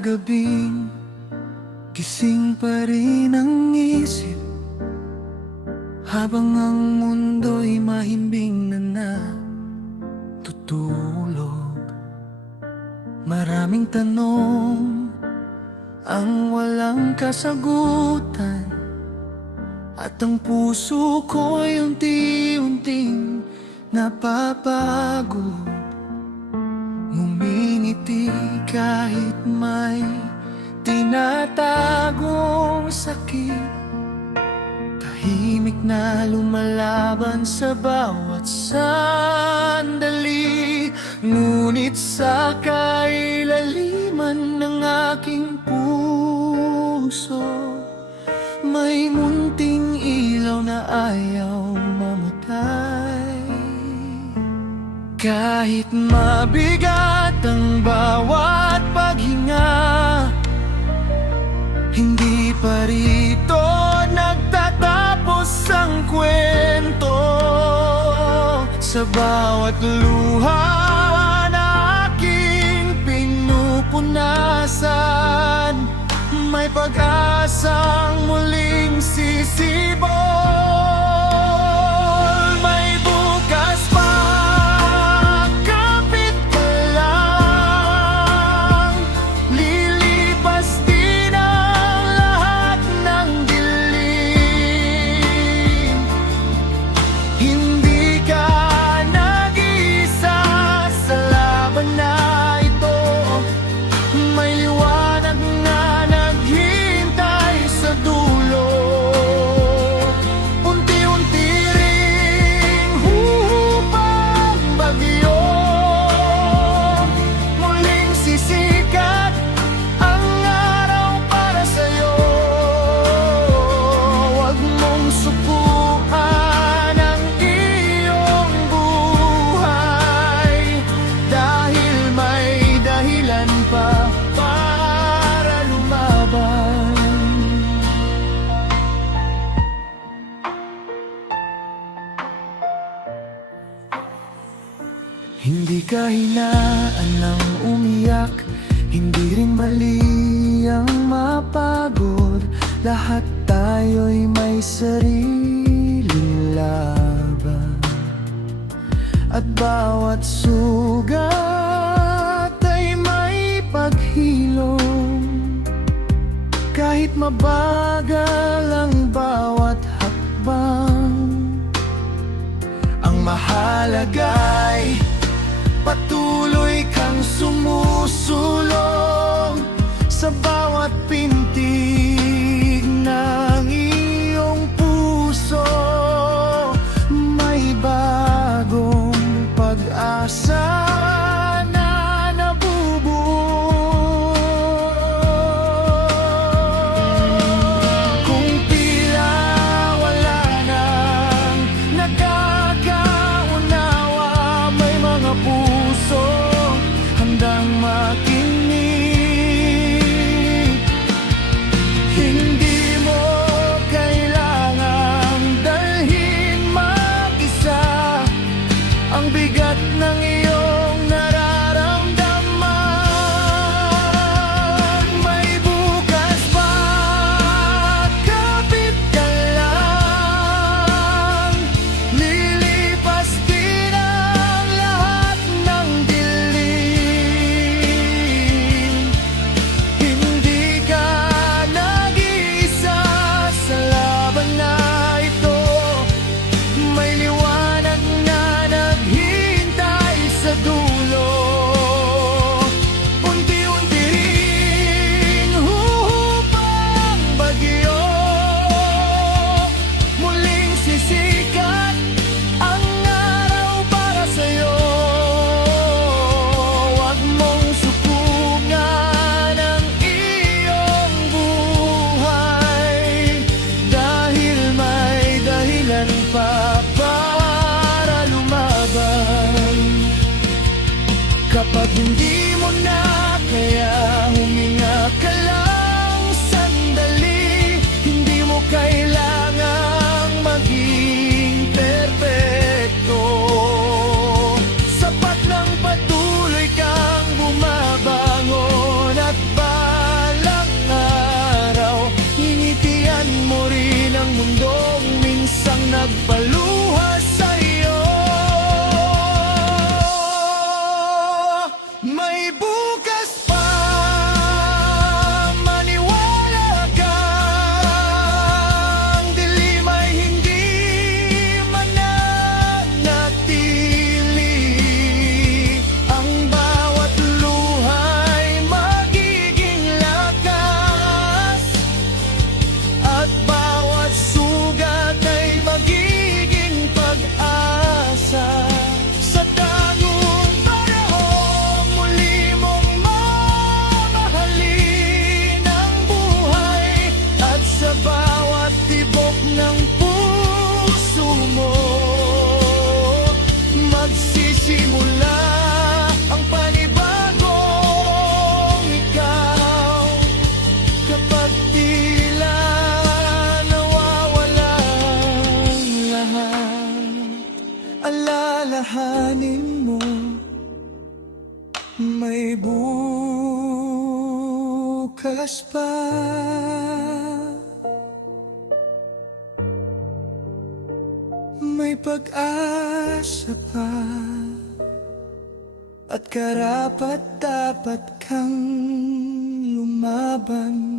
gabing gising pa rin ang isip, habang ang mundo'y mahimbing na natutulog. Maraming tanong ang walang kasagutan, at ang puso ko'y unti-unting napapagod. Ngumingiti kahit may tinatagong sakit, tahimik na lumalaban sa bawat sandali. Ngunit sa kailaliman ng aking puso, may munting ilaw na ayaw mamatay. Kahit mabigat ang bawat paghinga, hindi pa rito nagtatapos ang kwento. Sa bawat luha na aking pinupunasan, may pag-asang muling sisibol. May bukas pa, kapit ka lang. Lilipas din ang lahat ng dilim. Hindi ka nag-iisa sa laban na ito. May liwanag na naghintay sa dulo. Unti-unti ring huhupang bagyo, muling sisikat ang araw para sa'yo. Huwag mong subukan ang iyong buhay, dahil may dahilan pa para lumaban. Hindi ka hinaan ng umiyak, hindi rin mali ang mapagod. Lahat tayo'y may sariling laban, at bawat sugat ay may paghilom. Kahit mabagal ang bawat hakbang, ang mahalaga'y patuloy kang sumusulong. Sa bawat pintig ng iyong puso, may bagong pag-asa na nabubuo. Kung tila wala nang nagkakaunawa, may mga puso handang makinig. Hindi mo kailangang dalhin mag-isa ang bigat ng iyong nararamdaman. May bukas pa, kapit ka lang. Lilipas din ang lahat ng dilim. Hindi ka nag-iisa sa laban na ito. May liwanag na naghintay sa dulo. Unti-unti ring huhupang bagyo, muling sisikat ang araw para sa'yo. Huwag mong sukugan ang iyong buhay, dahil may dahilan pa para lumaban. Kapag hindi mo na kaya, huminga ka lang sandali. Hindi mo kailangang maging perpekto. Sapat lang patuloy kang bumabangon at bukas pa. May pag-asa pa, at karapat dapat kang lumaban.